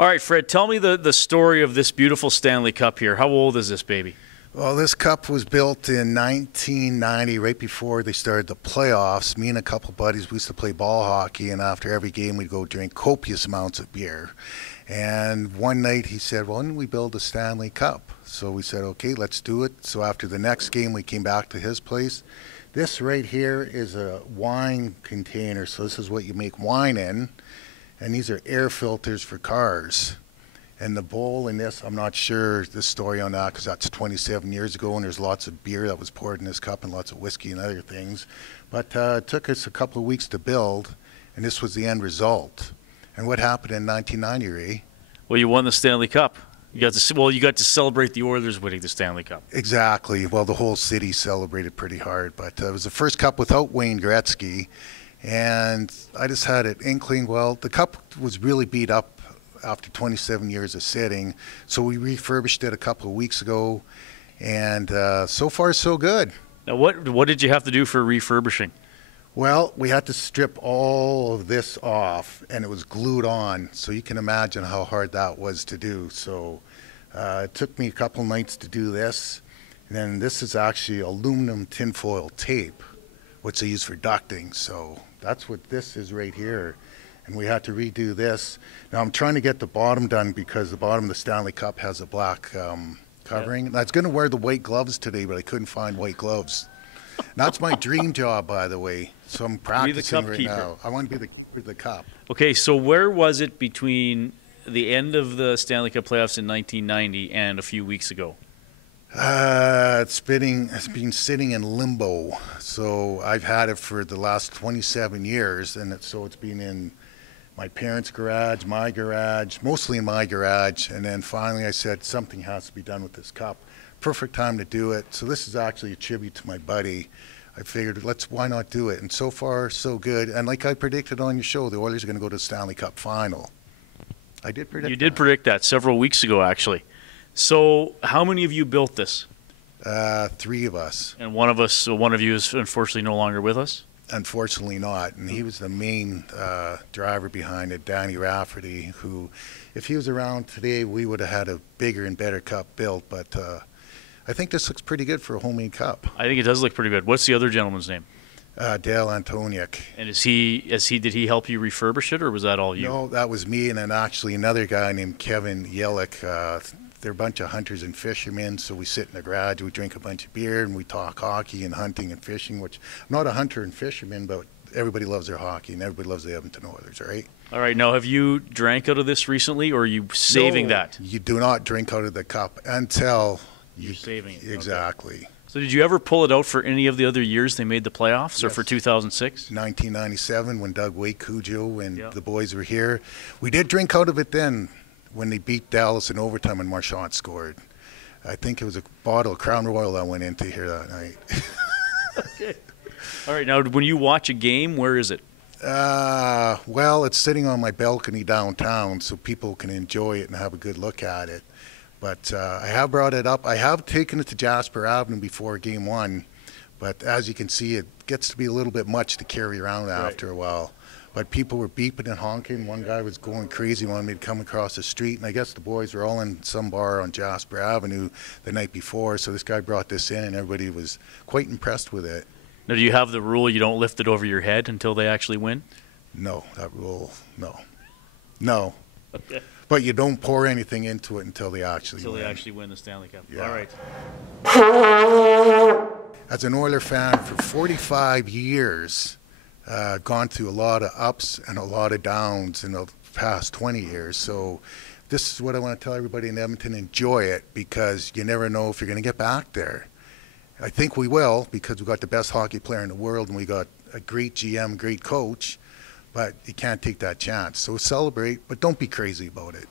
All right, Fred, tell me the story of this beautiful Stanley Cup here. How old is this baby? Well, this cup was built in 1990, right before they started the playoffs. Me and a couple buddies, we used to play ball hockey, and after every game we'd go drink copious amounts of beer. And one night he said, well, why don't we build a Stanley Cup? So we said, okay, let's do it. So after the next game, we came back to his place. This right here is a wine container, so this is what you make wine in. And these are air filters for cars. And the bowl in this, I'm not sure the story on that because that's 27 years ago, and there's lots of beer that was poured in this cup and lots of whiskey and other things. But it took us a couple of weeks to build, and this was the end result. And what happened in 1990, Ray? Well, you won the Stanley Cup. You got to celebrate the Oilers winning the Stanley Cup. Exactly. Well, the whole city celebrated pretty hard, but it was the first cup without Wayne Gretzky. And I just had an inkling, well, the cup was really beat up after 27 years of sitting, so we refurbished it a couple of weeks ago, and so far so good. Now, what did you have to do for refurbishing? Well, we had to strip all of this off, and it was glued on, so you can imagine how hard that was to do. So it took me a couple nights to do this, and then this is actually aluminum tinfoil tape, which they use for ducting. So that's what this is right here. And we had to redo this. Now I'm trying to get the bottom done because the bottom of the Stanley Cup has a black covering. And I was going to wear the white gloves today, but I couldn't find white gloves. And that's my dream job, by the way. So I'm practicing right now. I want to be the cup. Okay, so where was it between the end of the Stanley Cup playoffs in 1990 and a few weeks ago? It's been sitting in limbo. So I've had it for the last 27 years, and so it's been in my parents' garage, my garage, mostly in my garage, and then finally I said something has to be done with this cup. Perfect time to do it. So this is actually a tribute to my buddy. I figured why not do it? And so far so good. And like I predicted on your show, the Oilers are going to go to the Stanley Cup final. I did predict. You did predict that several weeks ago, actually. So how many of you built this? 3 of us. And one of you is unfortunately no longer with us? Unfortunately not, and he was the main driver behind it, Danny Rafferty, who, if he was around today, we would have had a bigger and better cup built, but I think this looks pretty good for a homemade cup. I think it does look pretty good. What's the other gentleman's name? Dale Antoniuk. And did he help you refurbish it, or was that all you? No, that was me, and then actually another guy named Kevin Yellick. They're a bunch of hunters and fishermen, so we sit in the garage, we drink a bunch of beer, and we talk hockey and hunting and fishing, which I'm not a hunter and fisherman, but everybody loves their hockey, and everybody loves the Edmonton Oilers, right? All right, now have you drank out of this recently, or are you saving that? You do not drink out of the cup until you're saving it. Exactly. Okay. So did you ever pull it out for any of the other years they made the playoffs, or for 2006? 1997, when Doug Cujo and the boys were here. We did drink out of it then, when they beat Dallas in overtime and Marchand scored. I think it was a bottle of Crown Royal that went into here that night. Okay. All right, now when you watch a game, where is it? Well, it's sitting on my balcony downtown so people can enjoy it and have a good look at it. But I have brought it up. I have taken it to Jasper Avenue before Game 1, but as you can see, it gets to be a little bit much to carry around after a while. But people were beeping and honking. One guy was going crazy, wanted me to come across the street. And I guess the boys were all in some bar on Jasper Avenue the night before. So this guy brought this in, and everybody was quite impressed with it. Now, do you have the rule you don't lift it over your head until they actually win? No, that rule, no. No. Okay. But you don't pour anything into it until they actually win. Until they actually win the Stanley Cup. Yeah. All right. As an Oiler fan for 45 years, gone through a lot of ups and a lot of downs in the past 20 years. So this is what I want to tell everybody in Edmonton. Enjoy it, because you never know if you're going to get back there. I think we will, because we've got the best hockey player in the world, and we got a great GM, great coach, but you can't take that chance. So celebrate, but don't be crazy about it.